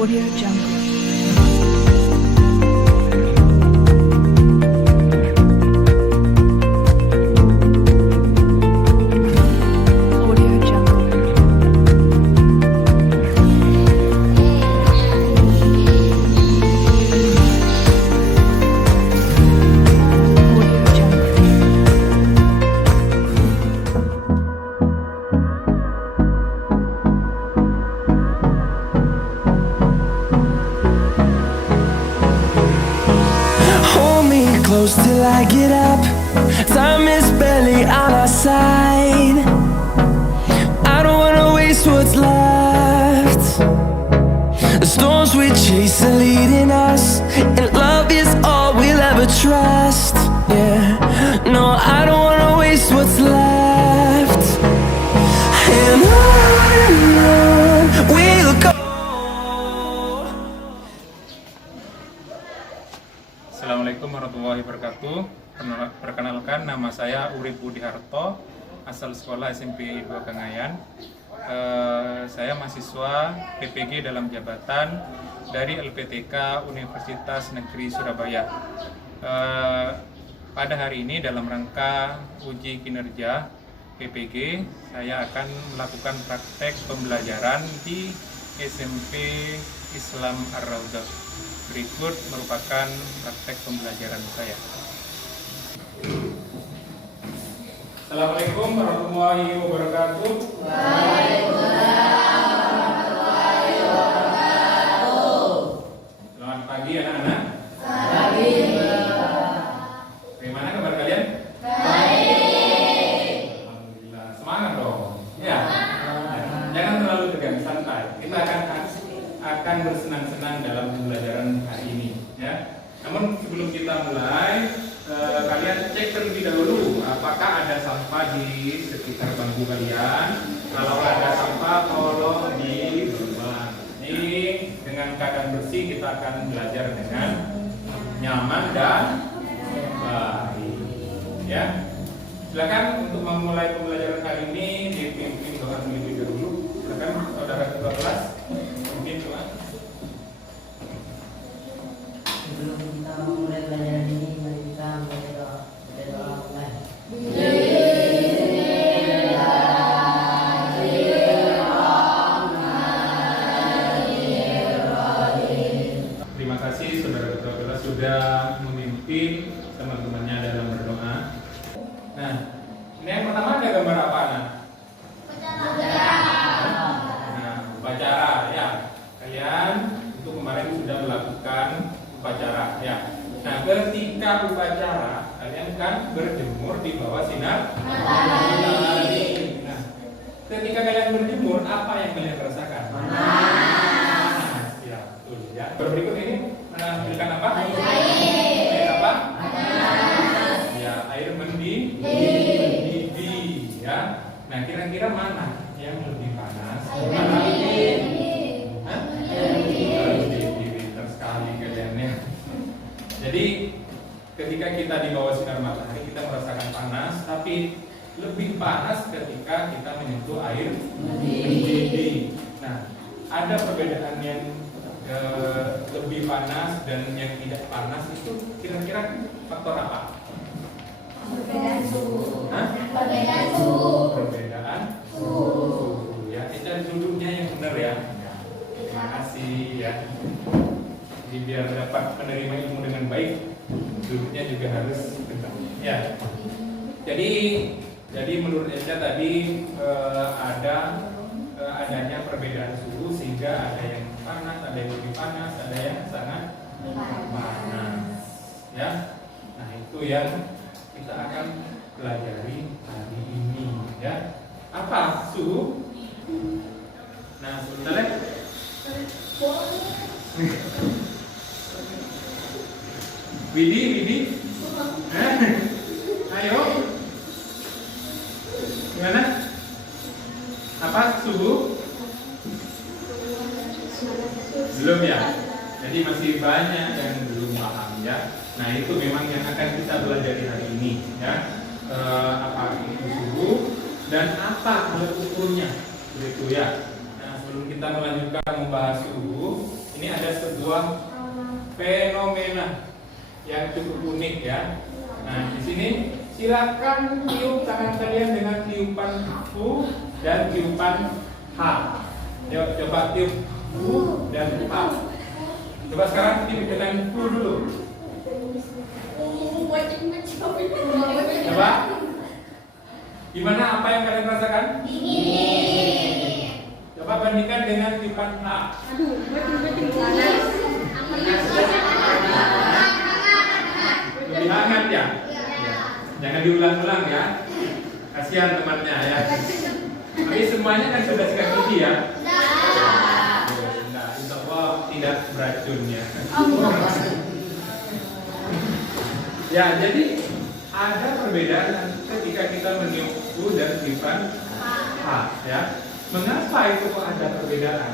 Audio Jungle. Audio Jungle. Audio Jungle. Hold me close till I get up. Time is barely on our side. I don't wanna waste what's left. The storms we chase are leading us, and love is all we'll ever trust. Yeah, no, I don't wanna waste what's left. And on we'll go. Assalamualaikum warahmatullahi wabarakatuh. Perkenalkan, nama saya Urip Budi Harto, asal sekolah SMP 2 Kangayan. Saya mahasiswa PPG dalam jabatan dari LPTK Universitas Negeri Surabaya. Pada hari ini dalam rangka uji kinerja PPG, saya akan melakukan praktek pembelajaran di SMP Islam Ar-Raudhah. Berikut merupakan praktek pembelajaran saya. Assalamualaikum warahmatullahi wabarakatuh. Selamat pagi anak-anak. Bagaimana kabar kalian? Alhamdulillah. Semangat dong. Ya. Jangan terlalu tegang, santai. Kita akan bersenang-senang dalam pembelajaran hari ini, ya. Namun sebelum kita mulai, kalian cek terlebih dahulu apakah ada sampah di sekitar bangku kalian. Kalau ada sampah, tolong dibuang. Ini dengan keadaan bersih kita akan belajar dengan nyaman dan baik, ya. Silakan untuk memulai pembelajaran kali ini dipimpin doa terlebih dahulu. Silakan saudara ketua kelas. Sebelum kita memulai pelajaran ini, mari kita berdoa mulai. Terima kasih saudara ketua kelas sudah memimpin teman-temannya dalam berdoa. Nah, ini yang pertama ada gambar apa, Nak? Nah, upacara, ya. Kalian untuk kemarin sudah melakukan upacara, ya. Nah, ketika upacara kalian kan berjemur di bawah sinar matahari. Nah, ketika kalian berjemur, apa yang kalian rasakan? Panas. Ya, betul ya. Berikut ini menampilkan apa? Air apa? Panas. Ya, air mendidih, ya. Nah, kira-kira mana yang lebih panas? Mana pintar sekali kalian. Jadi ketika kita di bawah sinar matahari kita merasakan panas, tapi lebih panas ketika kita menyentuh air mendidih. Nah, ada perbedaan yang lebih panas dan yang tidak panas itu kira-kira faktor apa? Perbedaan suhu. Hah? Perbedaan suhu. Perbedaan suhu. Ya, kita duduknya yang benar ya. Terima kasih ya. Jadi biar dapat menerima ilmu dengan baik, duduknya juga harus tegak. Ya. Jadi menurut Eca tadi adanya perbedaan suhu sehingga ada yang panas, ada yang lebih panas, ada yang sangat panas. Ya. Nah, itu yang kita akan pelajari hari ini, ya. Apa suhu? Nah, sebentar ya. Widi, ayo, gimana? Apa suhu? Belum ya? Jadi masih banyak yang belum paham ya. Nah, itu memang yang akan kita pelajari hari ini ya. Apa itu suhu dan apa alat ukurnya, begitu ya. Nah, sebelum kita melanjutkan membahas suhu, sebuah fenomena yang cukup unik ya. Nah, di sini silakan tiup tangan kalian dengan tiupan U dan tiupan H. Yuk, coba tiup U dan H. Coba sekarang tiup dengan U dulu. Coba. Gimana, apa yang kalian rasakan? Coba bandingkan dengan tiupan H. Lebih hangat ya? Jangan diulang-ulang ya. Kasihan temannya ya. Tapi semuanya kan sudah sikat gigi ya? Nah, insya Allah tidak beracun ya. Ya, jadi ada perbedaan ketika kita meniup U dan tiupan H ya. Mengapa itu kok ada perbedaan?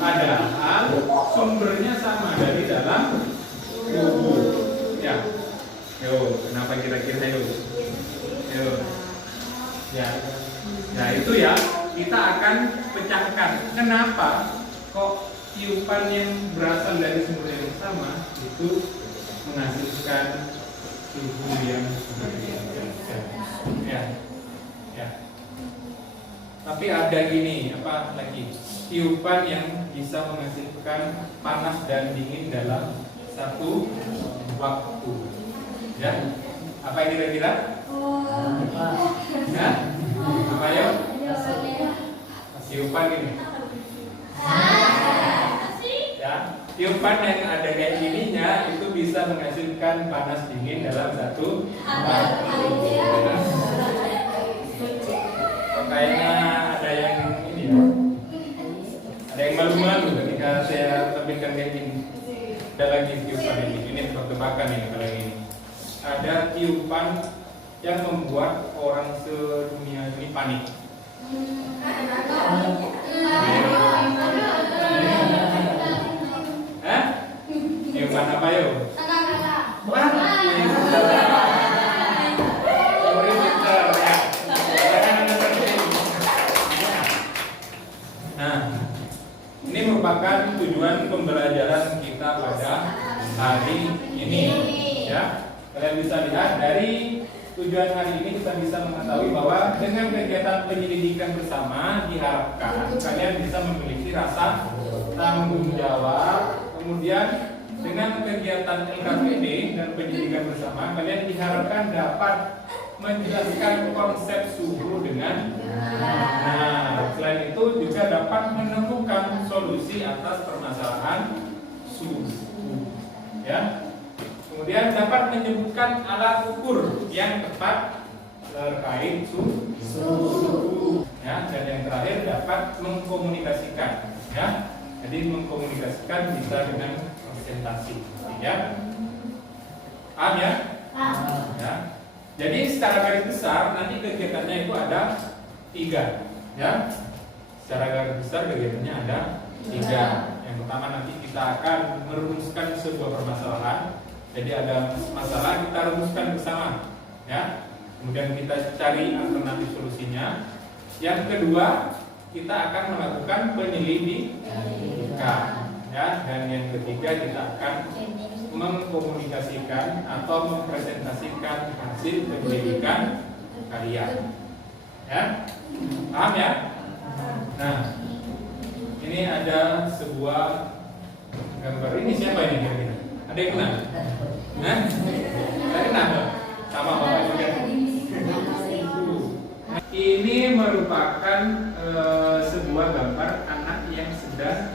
Padahal sumbernya sama dari dalam tubuh. Ya. Yo, kenapa kira-kira yo? Yo. Ya. Nah, itu ya, kita akan pecahkan. Kenapa kok tiupan yang berasal dari sumber yang sama itu menghasilkan suhu yang berbeda? Ya. Ya. Tapi ada gini, apa lagi? Tiupan yang bisa menghasilkan panas dan dingin dalam satu waktu. Ya, apa yang kira-kira? Nah, apa ya? Tiupan ini. Ya, tiupan yang ada kayak gininya itu bisa menghasilkan panas dingin dalam satu waktu. Kayaknya ada yang ini ya. Ada yang malu-malu ketika saya tampilkan kayak gini. Ada lagi tiupan ini tebak-tebakan ini kalau yang ini. Ada tiupan yang membuat orang sedunia ini panik. Hah? Tiupan apa yuk? Nah, ini merupakan tujuan pembelajaran kita pada hari ini, ya. Kalian bisa lihat dari tujuan hari ini kita bisa mengetahui bahwa dengan kegiatan penyelidikan bersama diharapkan kalian bisa memiliki rasa tanggung jawab. Kemudian dengan kegiatan LKPD dan penyelidikan bersama kalian diharapkan dapat menjelaskan konsep suhu dengan selain itu juga dapat menemukan solusi atas permasalahan suhu, ya. Kemudian dapat menyebutkan alat ukur yang tepat terkait suhu, ya. Dan yang terakhir dapat mengkomunikasikan, ya. Jadi mengkomunikasikan bisa dengan presentasi, ya. Paham ya? Ya. Jadi secara garis besar nanti kegiatannya itu ada 3, ya. Secara garis besar kegiatannya ada 3. Yang pertama nanti kita akan merumuskan sebuah permasalahan. Jadi ada masalah kita rumuskan bersama, ya. Kemudian kita cari alternatif solusinya. Yang kedua kita akan melakukan penyelidikan, ya. Dan yang ketiga kita akan mengkomunikasikan atau mempresentasikan hasil penyelidikan kalian, ya. Paham ya? Nah, ini ada sebuah gambar. Ini siapa ini kira-kira? Ada yang kenal? Nah, ada kenal? Sama bapak juga. Ini merupakan sebuah gambar anak yang sedang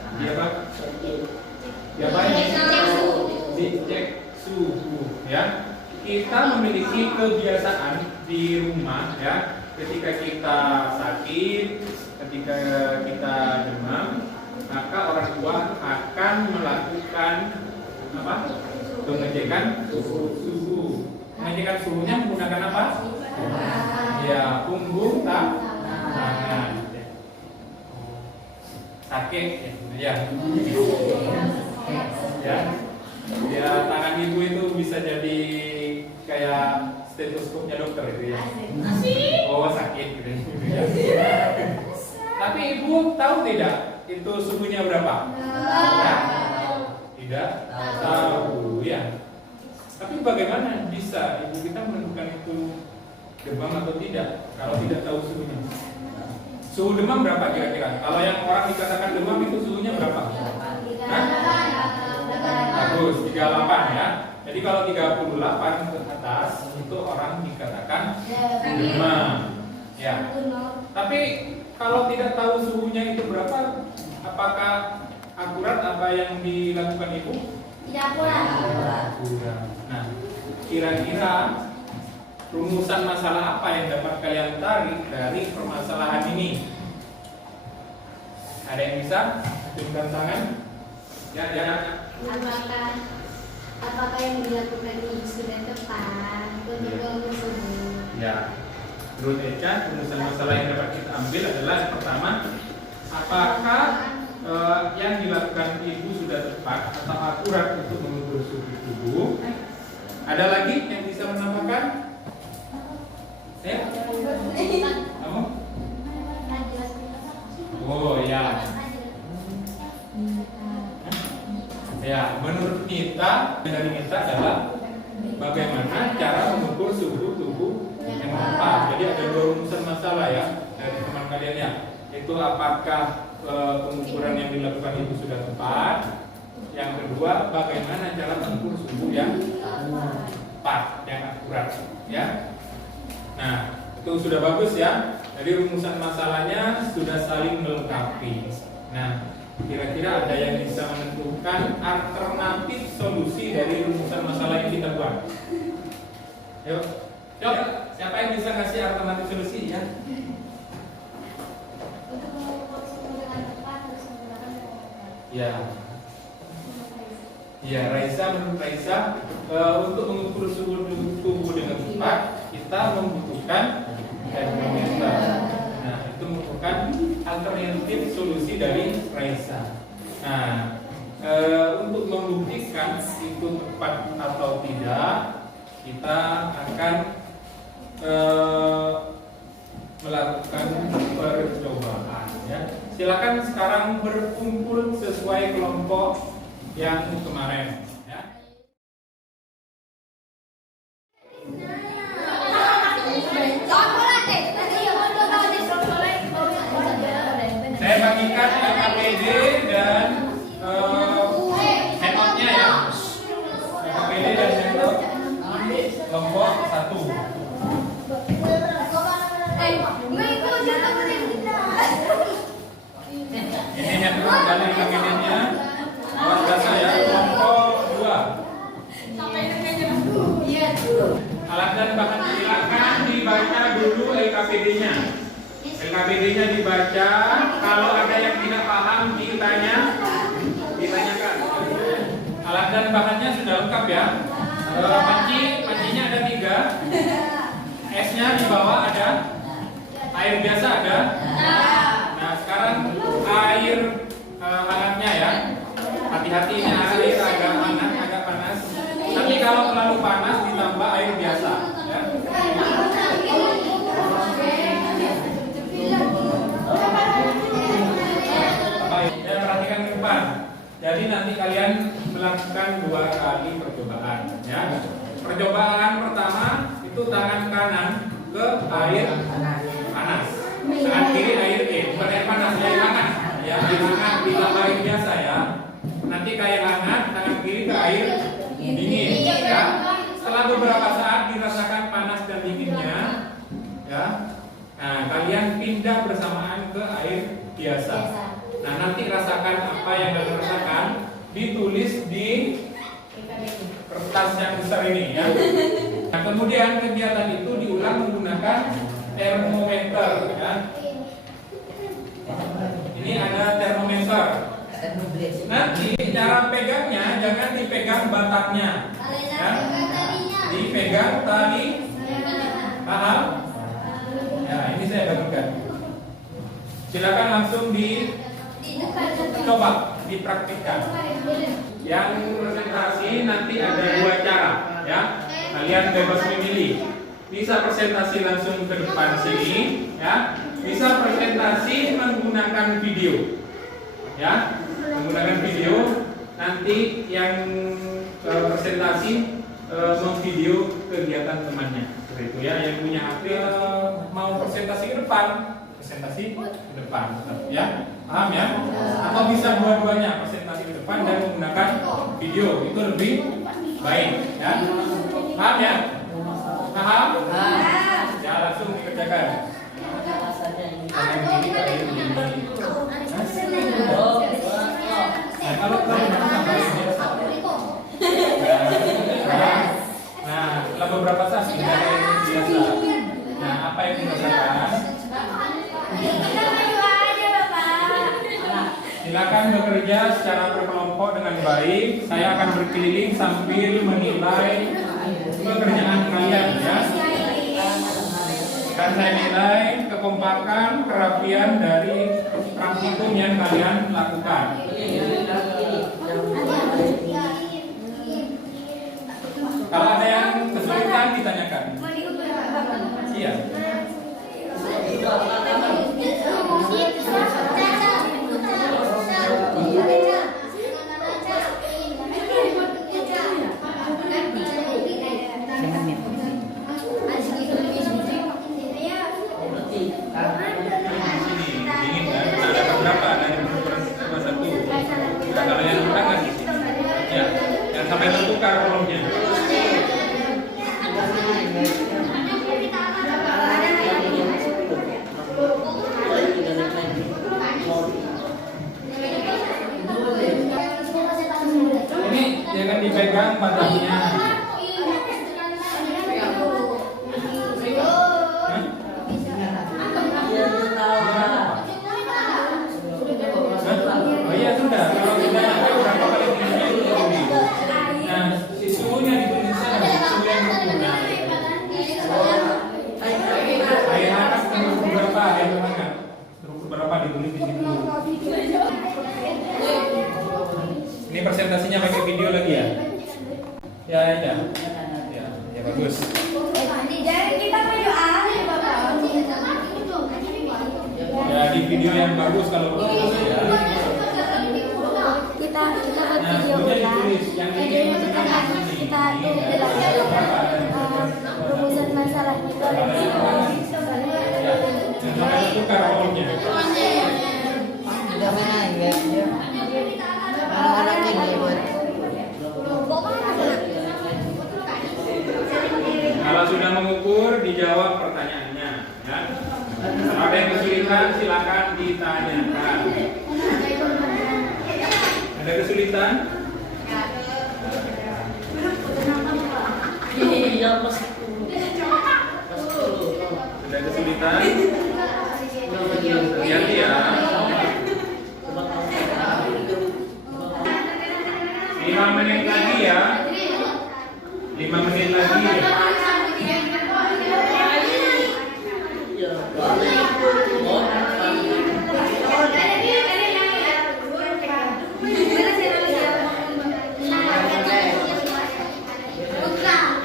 dicek suhu, ya. Kita memiliki kebiasaan di rumah, ya. Ketika kita sakit, ketika kita demam, maka orang tua akan melakukan apa? Pengecekan suhu. Pengecekan suhunya menggunakan apa? Ya, punggung tangan. Sakit, ya. Ya. Ya, tangan ibu itu bisa jadi kayak stetoskopnya dokter itu ya. Oh, sakit gitu. Tapi ibu tahu tidak itu suhunya berapa? Ya. Tidak tahu, ya. Tapi bagaimana bisa ibu kita menentukan itu demam atau tidak kalau tidak tahu suhunya? Suhu demam berapa kira-kira? Kalau yang orang dikatakan demam itu suhunya berapa? Hah? Bagus, 38 ya. Jadi kalau 38 ke atas itu orang dikatakan demam. Ya. Tapi kalau tidak tahu suhunya itu berapa, apakah akurat apa yang dilakukan ibu? Tidak akurat. Akurat. Nah, kira-kira rumusan masalah apa yang dapat kalian tarik dari permasalahan ini? Ada yang bisa? Tunjukkan tangan. Ya. Apakah yang dilakukan ini sudah tepat untuk mengukur suhu? Ya. Menurut Eca, rumusan masalah yang dapat kita ambil adalah yang pertama, apakah yang dilakukan ibu sudah tepat atau akurat untuk mengukur suhu tubuh? Ada lagi yang bisa menambahkan? Ya? Kamu? Oh ya. Ya, menurut kita, dari kita adalah bagaimana cara mengukur suhu tubuh yang tepat. Jadi ada dua rumusan masalah ya dari teman kalian ya. Itu apakah pengukuran yang dilakukan itu sudah tepat? Yang kedua, bagaimana cara mengukur suhu yang tepat, yang akurat, ya. Nah, itu sudah bagus ya. Jadi rumusan masalahnya sudah saling melengkapi. Nah, kira-kira ada yang bisa menentukan alternatif solusi dari rumusan masalah yang kita buat? Yuk, coba siapa yang bisa kasih alternatif solusi ya? Untuk mengukur suhu dengan tepat harus menggunakan termometer. Ya. Ya, Raisa, menurut Raisa untuk mengukur suhu tubuh dengan tepat kita membutuhkan termometer. Nah, itu merupakan alternatif solusi dari Raisa. Nah, untuk membuktikan itu tepat atau tidak, kita akan melakukan percobaan. Ya. Silakan sekarang berkumpul sesuai kelompok yang kemarin. Ya. Saya bagikan KPD dan metodenya ya. KPD dan metode kelompok 1. Ini yang dari KPD-nya. Awas basah ya. Kelompok 2. Alat dan bahan silakan dibaca dulu LKPD-nya. LKPD-nya dibaca. Kalau ada yang tidak paham ditanyakan. Alat dan bahannya sudah lengkap ya. Pancinya ada 3. esnya di bawah ada. Air biasa ada. Nah sekarang air hangatnya ya. Hati-hati ini air agak hangat, agak panas. Nanti kalau terlalu panas ditambah air biasa. Ya. Baik, ya, perhatikan ke depan. Jadi nanti kalian melakukan 2 kali percobaan. Ya. Percobaan pertama itu tangan kanan ke air panas. Tangan kiri air bukan air panas, air hangat. Ya, air hangat ditambah air biasa ya. Nanti ke air hangat, tangan kiri ke air dingin. Ya. Setelah beberapa saat dirasakan panas dan dinginnya, ya. Nah, kalian pindah bersamaan ke air biasa. Nah, nanti rasakan apa yang kalian rasakan, ditulis di kertas yang besar ini ya. Nah, kemudian kegiatan itu diulang menggunakan termometer ya. Ini ada termometer. Nanti cara pegangnya jangan dipegang batangnya. Ya. Dipegang tali. Paham? Ya, ini saya bagikan. Silakan langsung dicoba, dipraktikkan. Yang presentasi nanti ada 2 cara, ya. Kalian bebas memilih. Bisa presentasi langsung ke depan sini, ya. Bisa presentasi menggunakan video, ya. Menggunakan video. nanti yang presentasi memvideo kegiatan temannya. Seperti itu ya, yang punya HP mau presentasi ke depan, presentasi ke depan, ya, paham ya? Atau bisa dua-duanya, presentasi ke depan dan menggunakan video, itu lebih baik, ya. Paham ya? Paham? Ya, langsung dikerjakan. Nah, kalau nah, setelah beberapa saat tidak ada yang biasa. Nah, apa yang dirasakan? Silakan bekerja secara berkelompok dengan baik. Saya akan berkeliling sambil menilai pekerjaan kalian, ya. Dan saya nilai kekompakan, kerapian dari praktikum yang kalian lakukan. Kalau ada yang kesulitan ditanyakan. Iya. Sampai tertukar kolomnya. Ini jangan dipegang pantatnya. Oh iya sudah. Kalau kita berapa kali suhunya ditulisnya ada suhu yang berguna. Air hangat terukur berapa? Air hangat terukur berapa ditulis di situ. Ini presentasinya pakai video lagi ya? Ya, ya, ya bagus. Ya di video yang bagus kalau bagus ya. Kita Nah, suhunya ditulis yang ini. kita tuh rumusan masalah kita Sampai tertukar kolomnya. Udah mana ya? Anak-anak yang buat. Kalau sudah mengukur, dijawab pertanyaannya. Ya. Ada yang kesulitan, silakan ditanyakan. Ada kesulitan? Iya, pas Ada kesulitan? Hati-hati ya. 5 menit lagi ya. 5 menit lagi.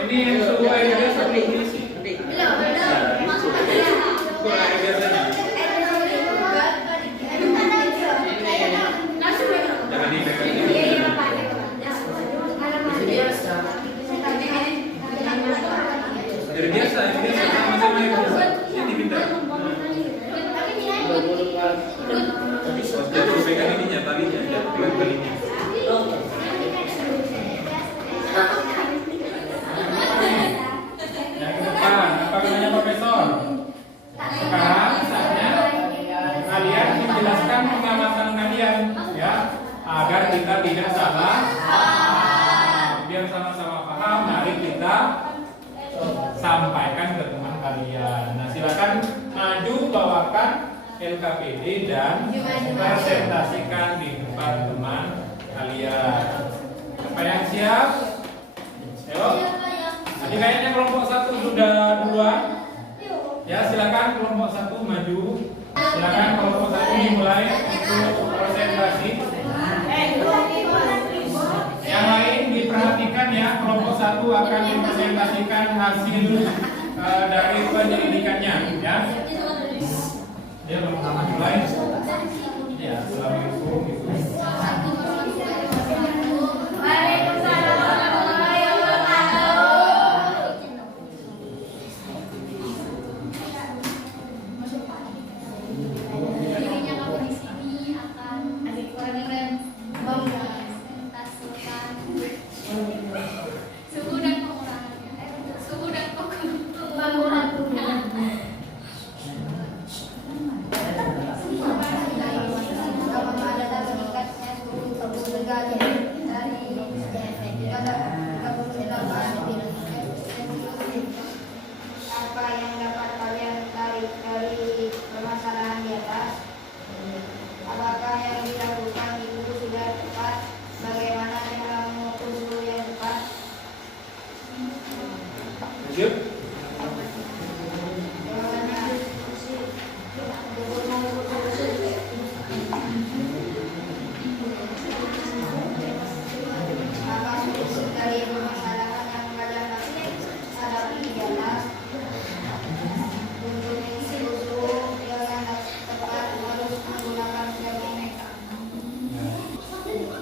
Ini yang suhu airnya satu isi. Ukur air biasanya. Jangan dipegang ini. Dari biasa, sama-sama yang biasa. Ini pintar. Jatuh pegang ininya, talinya, ya, pegang talinya. Yang ke depan, apa namanya Profesor? Sekarang saatnya kalian menjelaskan pengamatan kalian, ya, agar kita tidak salah. Biar sama-sama paham, mari kita sampaikan ke teman kalian. Nah, silakan maju bawakan LKPD dan presentasikan di depan teman kalian. Siapa yang siap? Ayo. Tadi kayaknya kelompok 1 sudah duluan. Ya, silakan kelompok 1 maju. Silakan kelompok 1 dimulai untuk presentasi. Yang lain diperhatikan ya, kelompok 1 akan mempresentasikan hasil dari penyelidikannya, ya. Dia pertama mulai. Ya, Assalamualaikum.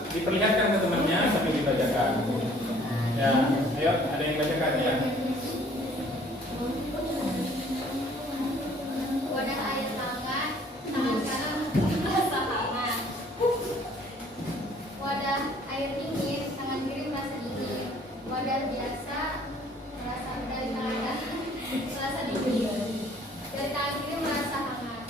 diperlihatkan ke temannya sambil dibacakan. Ya, ayo ada yang bacakan ya. Wadah air hangat, tangan kanan merasa hangat. Wadah air dingin, tangan kiri merasa dingin. Wadah biasa merasa dari tangan kanan merasa dingin. Dari tangan kiri merasa hangat.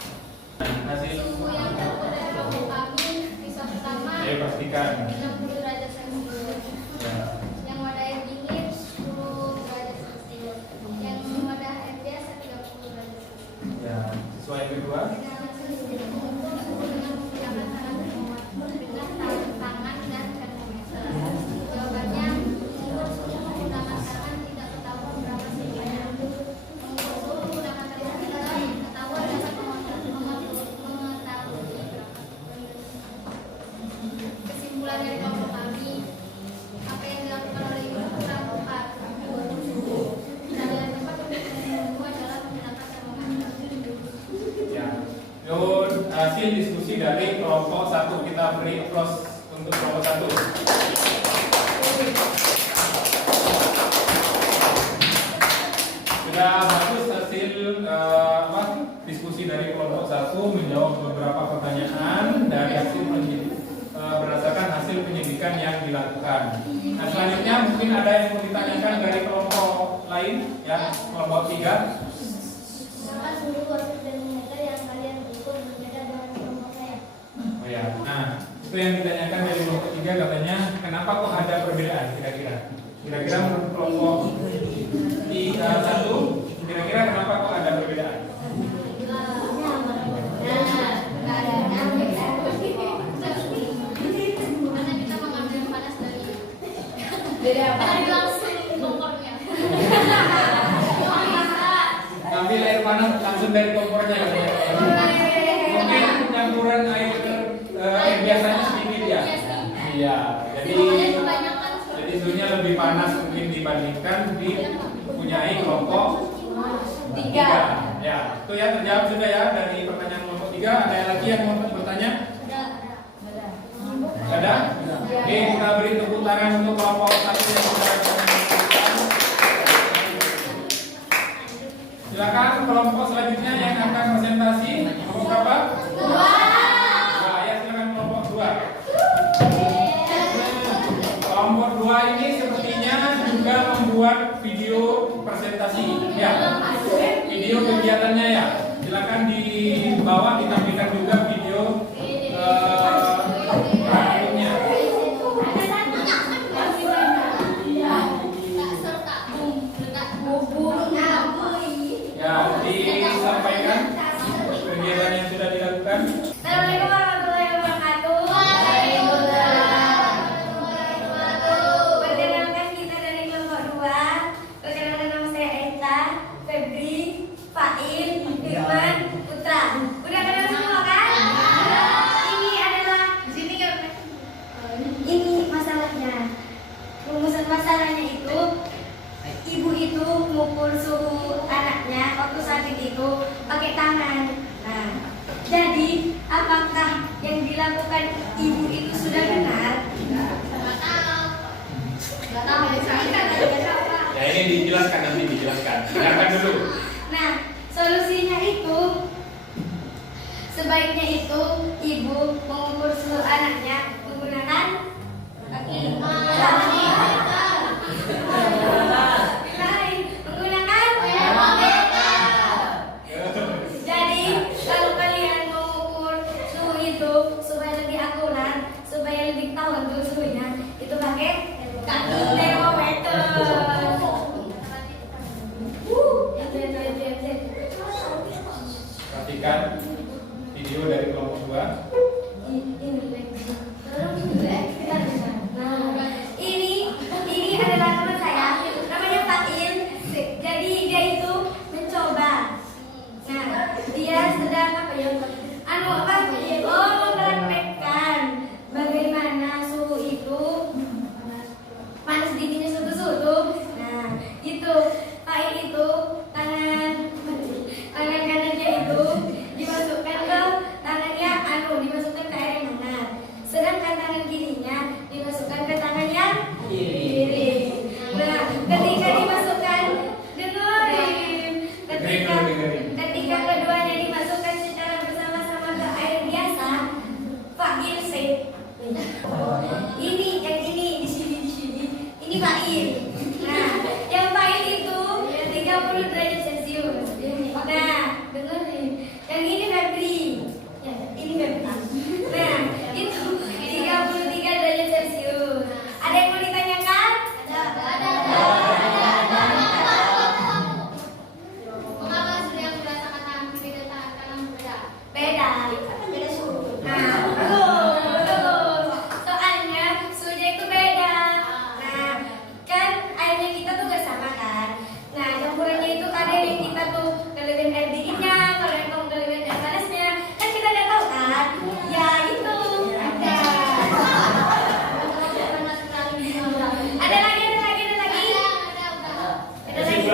Hasil. Suhu yang terukur dari kelompok kami pisau pertama Ayo pastikan. 60 derajat Celcius. Ya. Yang wadah air dingin 10 derajat Celcius. Yang wadah air biasa 30 derajat Celcius. Ya, siswa yang kedua. Dengan menggunakan tangan dan termometer. Jawabannya mengukur suhu menggunakan tangan tidak ketahuan berapa sehingga. Mengukur suhu menggunakan termometer ketahuan dapat mengetahui berapa. Kesimpulan dari kelompok kami, apa yang dilakukan oleh ibu kurang tepat. Dan yang tepat untuk ilmu adalah menggunakan termometer. Ya. Yuk, hasil diskusi dari kelompok 1 kita beri applause untuk kelompok 1. Sudah bagus hasil diskusi dari kelompok 1 menjawab beberapa pertanyaan dari hasil berdasarkan hasil penyidikan yang dilakukan. Nah, selanjutnya mungkin ada yang mau ditanyakan dari kelompok lain ya, kelompok 3. Maka suhu watt termometer yang kalian ukur berbeda dengan kelompok saya. Oh ya, nah itu yang ditanyakan dari kelompok 3 katanya kenapa kok ada perbedaan kira-kira? Kira-kira menurut kelompok 1 kira-kira kenapa kok ada perbedaan? Karena kita mengambil panas dari langsung kompornya. Ngambil air panas langsung dari kompornya katanya. Mungkin campuran air biasanya sedikit ya. Iya, jadi suhunya lebih panas mungkin dibandingkan dipunyai kelompok 3. Ya, itu ya terjawab sudah ya dari pertanyaan kelompok 3. Ada lagi yang mau bertanya? Ada? Oke, kita beri tepuk tangan untuk kelompok 1 yang sudah menentukan. Silakan kelompok selanjutnya yang akan presentasi. Kelompok berapa? 2. Nah, ya silakan kelompok 2. Kelompok 2 ini sepertinya juga membuat video presentasi. Ya, video kegiatannya ya. Silakan di bawah ditampilkan juga video praktikumnya. Ya, disampaikan kegiatan yang sudah dilakukan. Assalamualaikum warahmatullahi wabarakatuh. Perkenalkan kita dari kelompok 2. Perkenalkan nama saya Eta, Febri, Fail, Firman, Putra. Udah kenal semua?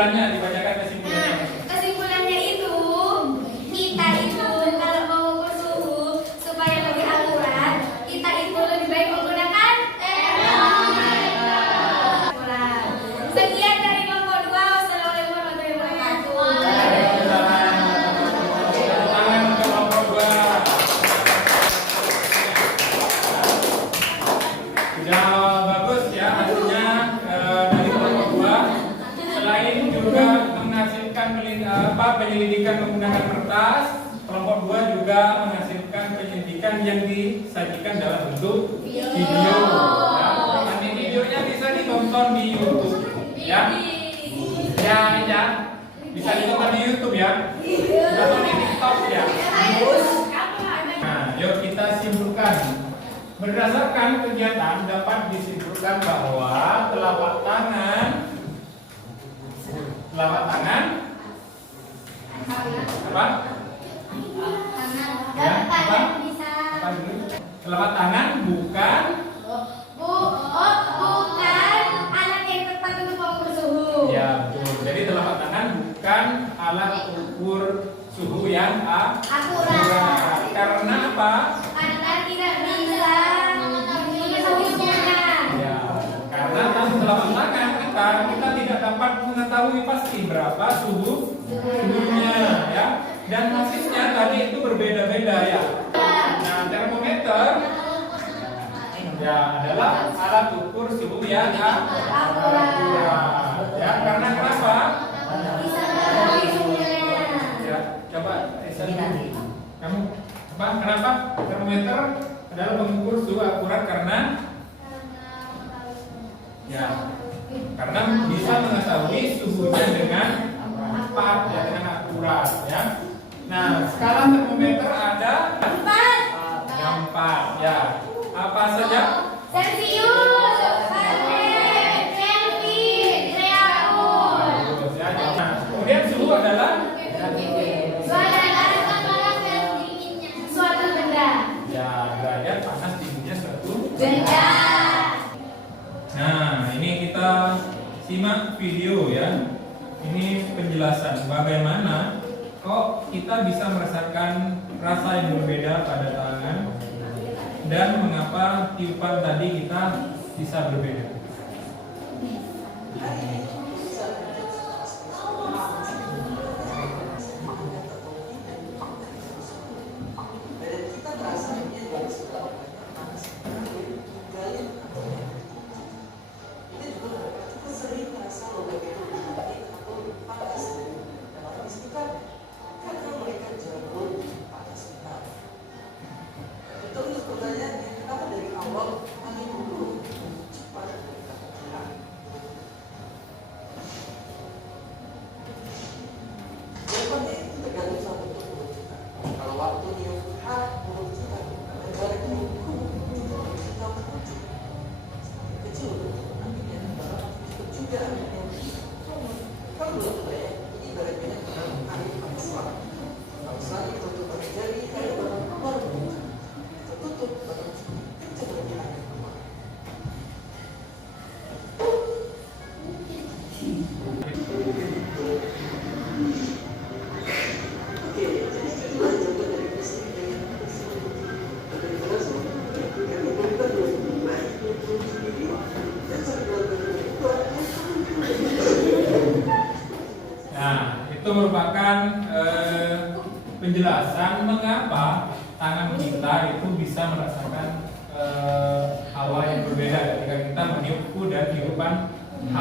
kesimpulannya, dibacakan kesimpulannya. Nah, kesimpulannya itu kita itu kalau mau mengukur suhu supaya lebih akurat, kita itu lebih baik menggunakan termometer. Sekian dari kelompok 2. Wassalamualaikum warahmatullahi wabarakatuh. Tangan untuk kelompok 2. Sudah bagus ya hasilnya dari kelompok 2. Selain juga menghasilkan penyelidikan menggunakan kertas, kelompok 2 juga menghasilkan penyelidikan yang disajikan dalam bentuk video. Ya. Nanti videonya bisa ditonton di YouTube ya. Ya, bisa ditonton di YouTube ya. Atau di TikTok ya. Nah, yuk kita simpulkan. Berdasarkan kegiatan dapat disimpulkan bahwa telapak tangan apa? Ya, apa? Apa dulu? Telapak tangan bukan Bukan alat yang tepat untuk mengukur suhu. ya betul. Jadi telapak tangan bukan alat ukur suhu yang akurat. Karena apa? Karena tidak bisa mengetahui suhunya. Ya, karena tanpa telapak tangan kita tidak dapat mengetahui pasti berapa suhunya ya. Dan hasilnya tadi itu berbeda-beda ya. Nah, termometer ya adalah alat ukur suhu yang akurat. Ya, karena kenapa? Bisa mengetahui suhunya. Ya, coba Aisyah dulu. Kamu apa? Kenapa termometer adalah pengukur suhu akurat karena ya karena bisa mengetahui suhunya dengan tepat ya, dengan akurat ya. Nah, skala termometer ada 4 ya. Apa saja? Celsius, Fahrenheit, Kelvin, Reaul. Ya, nah, kemudian suhu adalah Suatu benda. ya derajat panas dinginnya suatu. Benda. Nah, ini kita simak video ya. Ini penjelasan bagaimana kok kita bisa merasakan rasa yang berbeda pada tangan dan mengapa tiupan tadi kita bisa berbeda. Nah, itu merupakan penjelasan mengapa tangan kita itu bisa merasakan hawa yang berbeda ketika kita meniup dan tiupan H,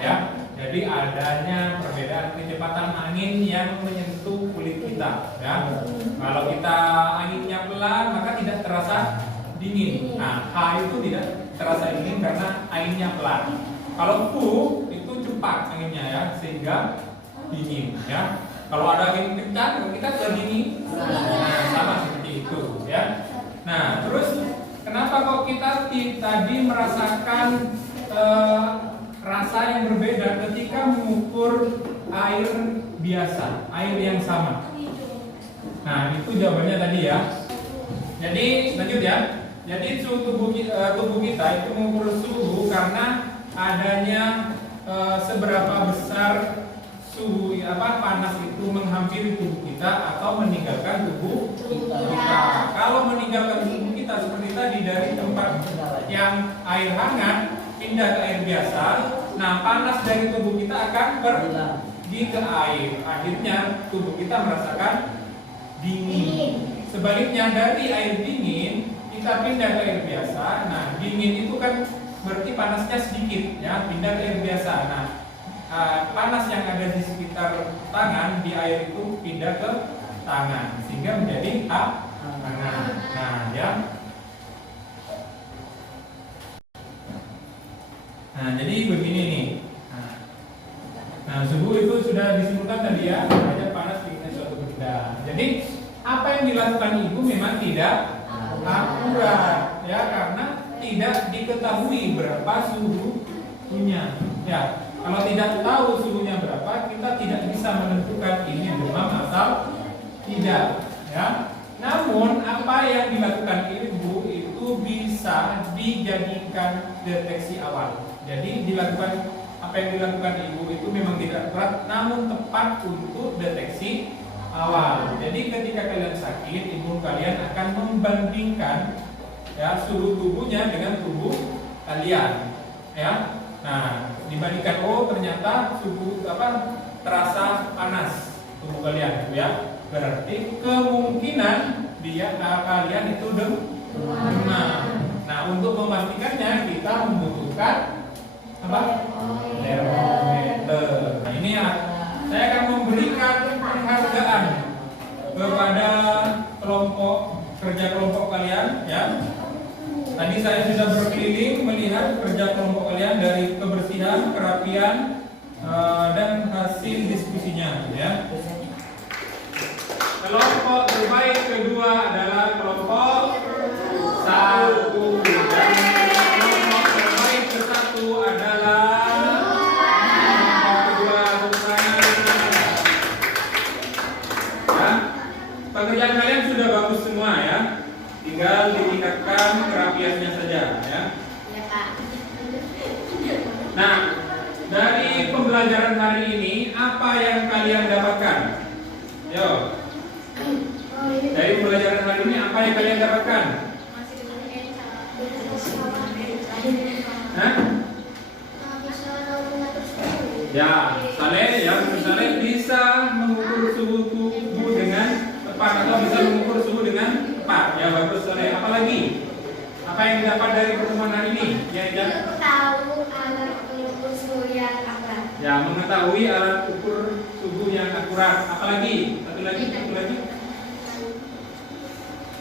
ya. Jadi adanya perbedaan kecepatan angin yang menyentuh kulit kita, ya. Kalau kita anginnya pelan maka tidak terasa dingin. Nah, H itu tidak terasa dingin karena anginnya pelan. Kalau Q itu cepat anginnya ya, sehingga dingin ya. Kalau ada angin kencang kita sudah dingin. Nah, sama seperti itu ya. Nah, terus kenapa kok kita tadi merasakan rasa yang berbeda ketika mengukur air biasa, air yang sama? Nah, itu jawabannya tadi ya. Jadi lanjut ya. Jadi suhu tubuh kita itu mengukur suhu karena adanya seberapa besar suhu panas itu menghampiri tubuh kita atau meninggalkan tubuh kita. Kalau meninggalkan tubuh kita seperti tadi dari tempat yang air hangat pindah ke air biasa, nah panas dari tubuh kita akan pergi ke air. Akhirnya tubuh kita merasakan dingin. Sebaliknya dari air dingin kita pindah ke air biasa. Nah, dingin itu kan berarti panasnya sedikit ya, pindah ke air biasa. Nah, panas yang ada di sekitar tangan di air itu pindah ke tangan sehingga menjadi hangat. Nah, ya. Nah, jadi begini nih. Nah, suhu itu sudah disebutkan tadi ya, derajat panas dinginnya suatu benda. Jadi apa yang dilakukan ibu memang tidak akurat ya, karena tidak diketahui berapa suhunya. Ya, kalau tidak tahu suhunya berapa, kita tidak bisa menentukan ini demam atau tidak. Ya, namun apa yang dilakukan ibu itu bisa dijadikan deteksi awal. Jadi apa yang dilakukan ibu itu memang tidak akurat, namun tepat untuk deteksi awal. Jadi ketika kalian sakit, ibu kalian akan membandingkan ya suhu tubuhnya dengan tubuh kalian. Ya, nah dibandingkan, oh ternyata suhu terasa panas tubuh kalian, ya berarti kemungkinan kalian itu demam. Nah untuk memastikannya kita membutuhkan termometer. Nah, ini ya, saya akan memberikan penghargaan kepada kerja kelompok kalian ya. Tadi saya sudah berkeliling melihat kerja kelompok kalian dari kebersihan, kerapian, dan hasil diskusinya ya. Kelompok terbaik kedua adalah kelompok 1 dan kelompok terbaik ke-1 adalah pekerjaan kalian sudah bagus semua ya, tinggal ditingkatkan kerapiannya saja ya. Nah, dari pembelajaran hari ini apa yang kalian dapatkan? Yo, dari pembelajaran hari ini apa yang kalian dapatkan? Hah? Ya, Saleh bisa mengukur suhu tubuh dengan tepat atau bisa mengukur suhu dengan tepat. Ya bagus Saleh. Apalagi? Apa yang didapat dari pertemuan hari ini? Tahu alat mengukur suhu yang akurat. Ya, mengetahui alat ukur suhu yang akurat. Apalagi? Satu lagi.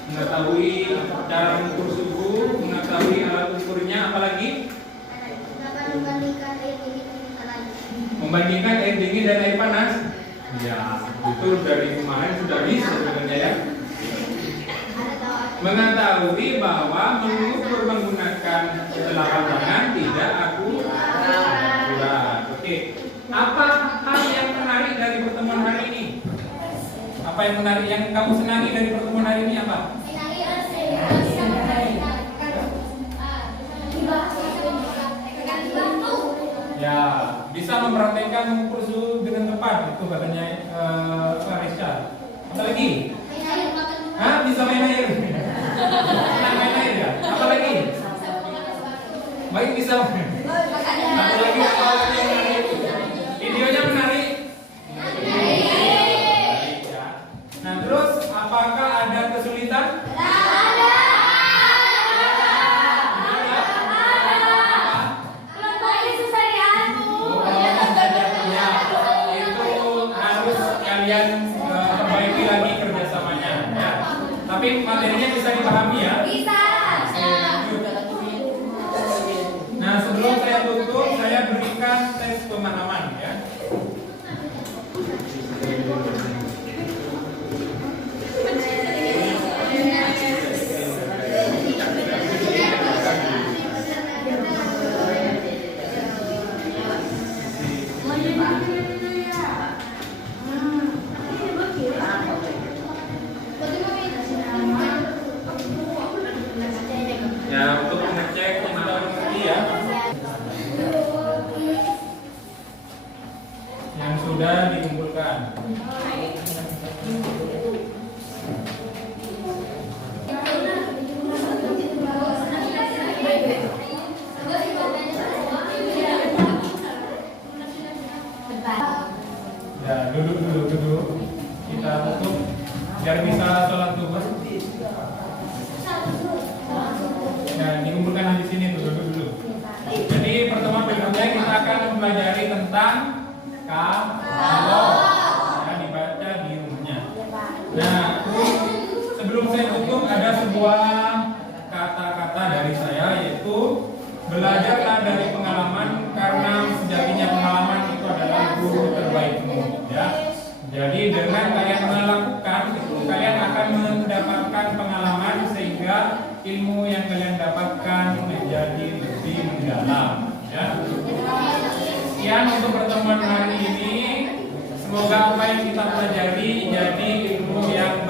Mengetahui cara mengukur suhu, mengetahui alat ukurnya. Apalagi? Dapat membandingkan air dingin dengan panas. Membandingkan air dingin dan air panas. Ya, itu dari kemarin sudah bisa sebenarnya ya. Mengetahui bahwa mengukur menggunakan telapak tangan tidak akurat. Oke. Apa hal yang menarik dari pertemuan hari ini? Apa yang menarik yang kamu senangi dari pertemuan hari ini apa? Ya, bisa mempraktekkan mengukur suhu dengan tepat, itu katanya Risha. Apa lagi? Hah? Bisa main air? Main air ya? Apa lagi? Baik, bisa. Satu lagi apa lagi yang menarik? Videonya menarik? Menarik ya. Nah terus, apakah ada kesulitan? Perbaiki lagi kerjasamanya ya. Tapi materinya bisa dipahami ya. Bisa. Nah sebelum saya tutup, saya berikan tes pemahaman ya. Ya, untuk mengecek kita mengerti ya. Ya, duduk. Kita tutup biar bisa sholat zuhur. Ya, dikumpulkan di sini tuh, duduk dulu. Jadi pertemuan berikutnya kita akan mempelajari tentang kalau, ya, dibaca di rumahnya. Nah, sebelum saya tutup ada sebuah kata-kata dari saya, yaitu belajarlah dari pengalaman karena sejatinya pengalaman itu adalah guru terbaikmu. Ya, jadi dengan kalian melakukan itu kalian akan mendapatkan pengalaman sehingga ilmu yang kalian dapatkan menjadi lebih mendalam. Ya. Sekian untuk pertemuan hari ini. Semoga apa yang kita pelajari jadi ilmu yang